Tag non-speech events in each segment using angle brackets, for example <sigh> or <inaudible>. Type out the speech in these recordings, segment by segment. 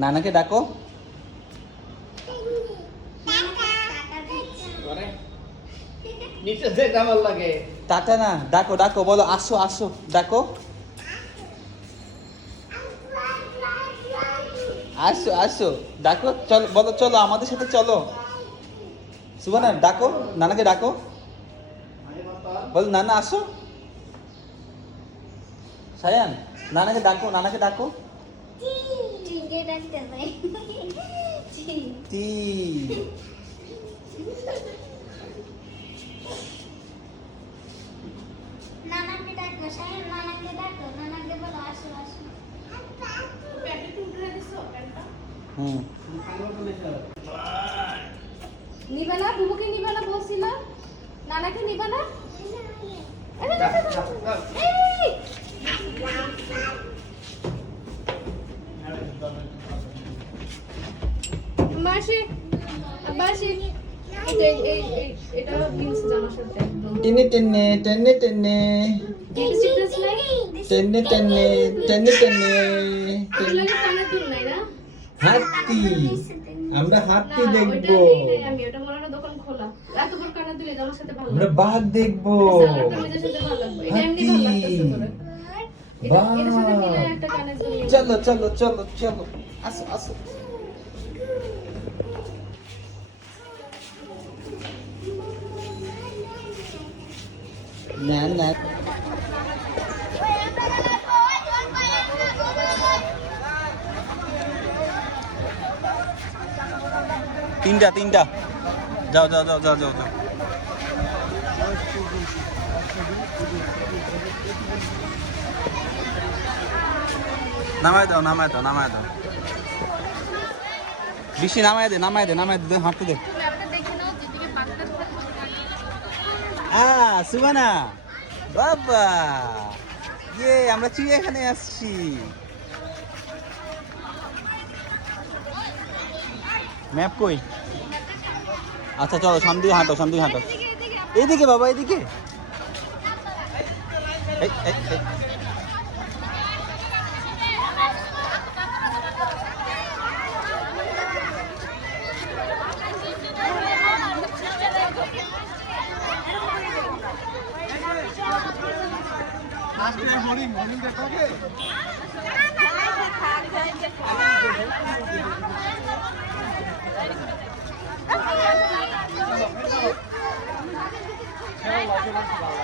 নানাকে ডাকো। টাটা না ডাকো ডাকো বলো আসো আসো ডাকো। আসো আসো ডাকো চলো বলো চলো আমাদের সাথে চলো। সুবানা ডাকো নানাকে ডাকো। বলো নানা আসো। সায়ান নানাকে ডাকো নানাকে ডাকো। তি <laughs> নানাকে ডাকো সাহেব নানাকে ডাকো নানাকে বলো আসো আসো হুম নিবে না বুবুকে নিবে না বলছিল নানাকে নিবে না। এই! টেনে টেনে টেনে টেনে। টেনে টেনে টেনে হাতি। আমরা হাতি দেখব। আমরা বাঘ দেখব। নিয়ে চলো চলো চলো চলো। আসো আসো। না না তিনটা তিনটা যাও যাও যাও যাও যাও যাও নামায় দাও নামায় দাও নামায় দাও বেশি নামায় দে নামায় দে নামায় দে হাঁটতে দে আ সুবানা বাবা ইয়ে আমরা চিড়িয়াখানে আসছি। ম্যাপ কই? আচ্ছা চলো সামদিকে দিকে হাঁটো সামদিকে হাঁটো। এইদিকে বাবা এইদিকে এই, এই, এই। যেখানে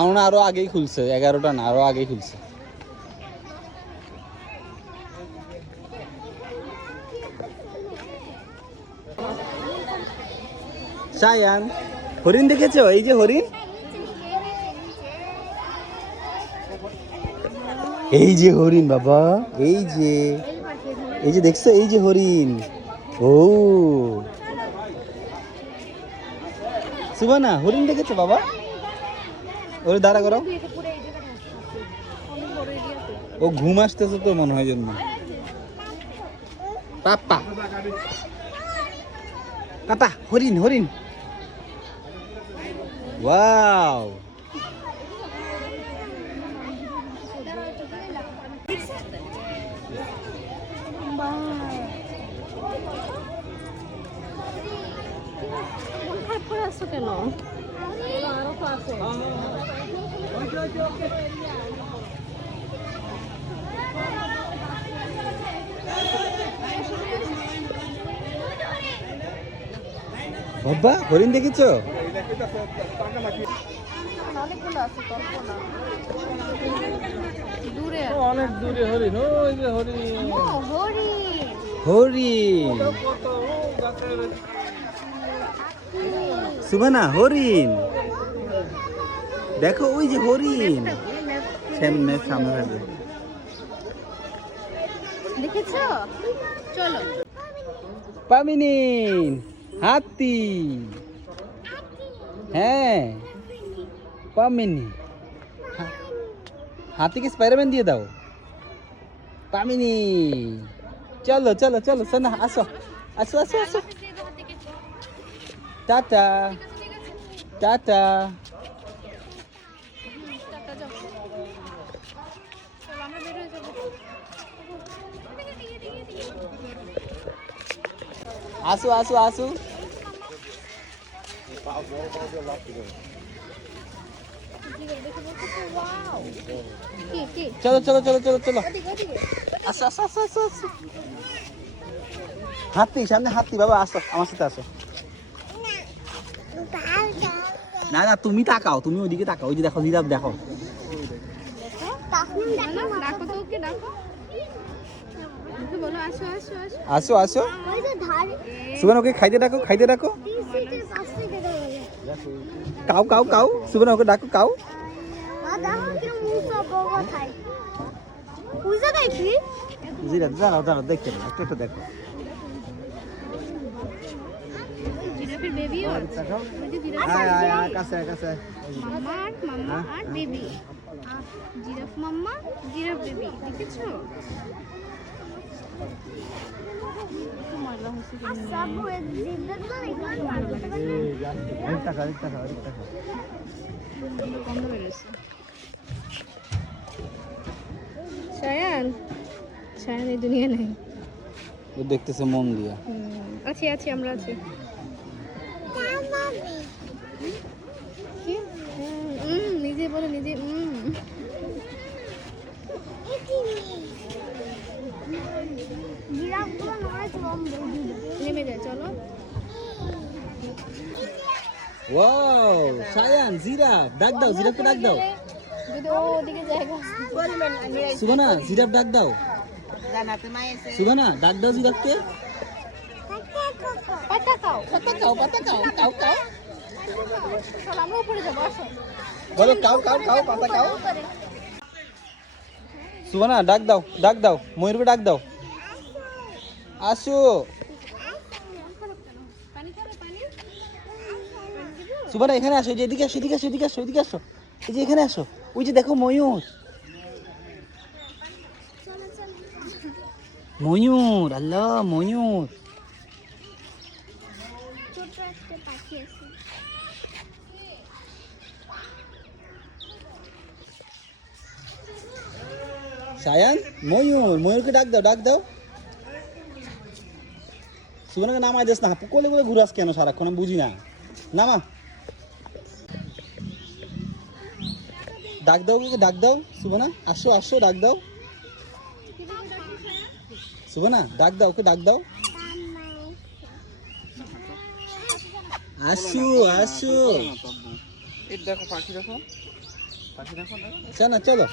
আমার আরও আগেই খুলছে, এগারোটা না, আরও আগেই খুলছে। সায়ান, হরিণ দেখেছ? এই যে হরিণ। এই যে হরিণ, বাবা, এই যে। এই যে দেখছ, এই যে হরিণ। ও। সুবানা হরিণ দেখেছ, বাবা? ওরে দাঁড়া করো। ও ঘুম আসতেছে তো মনে হয় জন্য। পাপা। পাপা হরিণ হরিণ। ওয়াও। কেন আরও তো আছে বাবা হরিণ দেখেছ? অনেকগুলো আছে কল্পনা দূরে। আছে। অনেক দূরে হরিণ ওই যে হরিণ। হরিণ। সুবানা হরিণ। দেখো ওই যে হরিণ। সামনে সামনে থাকবে। দেখেছ? চলো। পামিনিন হাতি। হ্যাঁ পামিনি। হাতিকে স্পাইডারম্যান দিয়ে দাও। পামিনি। চলো চলো চলো সোনা আসো। আসো আসো আসো। টাটা। টাটা যাও চলো আমরা বের হয়ে যাব আসো আসো আসো। চলো চলো চলো চলো চলো। আসো হাতি, সামনে হাতি, বাবা, আসো, আমার সাথে আসো। না না, তুমি তাকাও, তুমি ওইদিকে তাকাও। ওই যে দেখো, জিরাফ দেখো। ডাকো তো ওকে বলো আসো আসো সুবন ওকে খাইতে ডাকো খাইতে ডাকো। কাউ কাউ কাউ। সুবন ওকে ডাকো কাউ। জিরা দাঁড়াও দাঁড়াও দেখতে একটু একটু দেখো। কাছে কাছে মামা আর baby giraffe mamma giraffe baby দেখেছ? সায়ান সায়ান দেখতেছে মন দিয়া। আছি আছি আমরা আছি। নিজে বলে নিজে নেমে যায় চলো। ওয়াও সায়ান জিরাফ ডাক দাও জিরাফকে ডাক দাও। সুবনা জিরাফ ডাক দাও। সুবনা ডাক দাও জিরাফকে পাতা খাও পাতা কাও পাতা কাও কাও কাও আমরা উপরে যাব আসো। বলো কাও কাও কাও পাতা কাও সুবনা ডাক দাও ডাক দাও, ময়ূরকে ডাক দাও। আসো। সুবনা এখানে আসো যে এদিকে আসো এদিকে আসো এদিকে আসো এদিকে আসো। এই যে এখানে আসো। ওই যে দেখো ময়ূর। ময়ূর, আল্লাহ, ময়ূর ছোট একটা পাখি আছে সায়ান ময়ূর ময়ূরকে ডাক দাও ডাক দাও। সুবনাকে নামাই দিস না কোলে কোলে ঘুরাস কেন সারাক্ষণ? আমি বুঝি না। নামা। ডাক দাও ওকে ডাক দাও। সুবনা আসো আসো ডাক দাও। সুবনা ডাক দাও ওকে ডাক দাও। আসো আসো। এই দেখো পাখি দেখো। পাখি দেখো না চলো।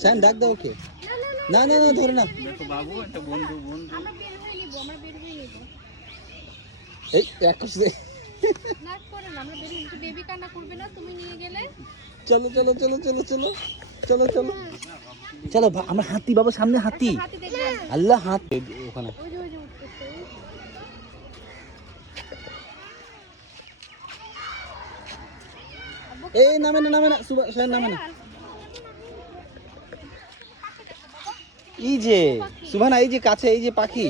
সায়ান ডাক দাও ওকে। না না না, ধরে না। এই, এক চলো চলো চলো চলো চলো চলো চলো। চলো আমরা হাতি বাবা সামনে হাতি। আল্লাহ, হাত। ওখানে। এই, নামে না নামে না। সায়ন নামে না। এই যে সুবানা এই যে কাছে এই যে পাখি।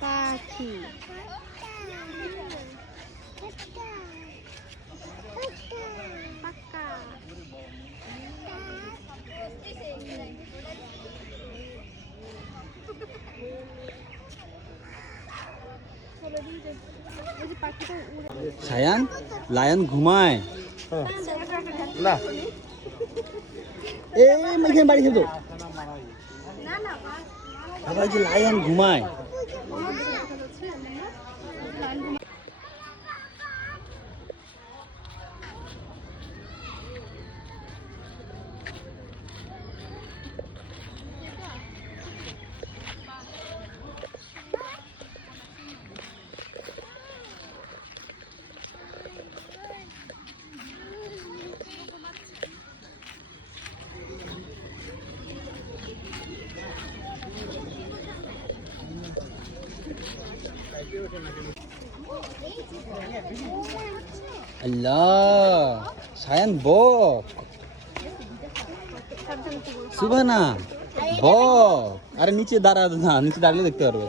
পাখি। সায়ান লায়ন ঘুমায়। না। এই এখানে বাড়ি খেতো এই যে লায়ন ঘুমায় দেখা যাচ্ছে আল্লাহ সায়ান বক। সুবানা বক। আরে নিচে দাঁড়া না নিচে দাঁড়ালে দেখতে পারবে।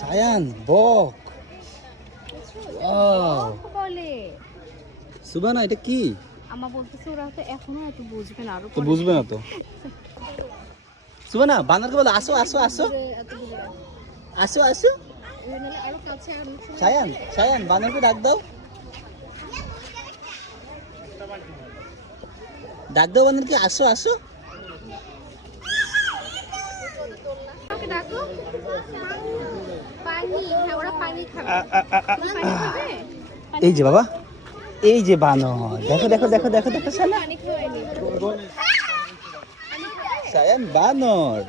সায়ান বক। সুবানা এটা কি? আমা বলতেছে ওরা তো এখনও এত বুঝবে না আরও তো বুঝবে না তো। সুবানা বানরকে বলো আসো আসো আসো। আসো আসো। সায়ান সায়ান বানরকে ডাক দাও। ডাক দাও বানরকে আসো আসো। ওকে ডাকো। পানি হ্যাঁ ওরা পানি খাবে। তুমি পানি খাবে? এই যে বাবা এই যে বানর। দেখো দেখো দেখো দেখো দেখো সায়ান বানর।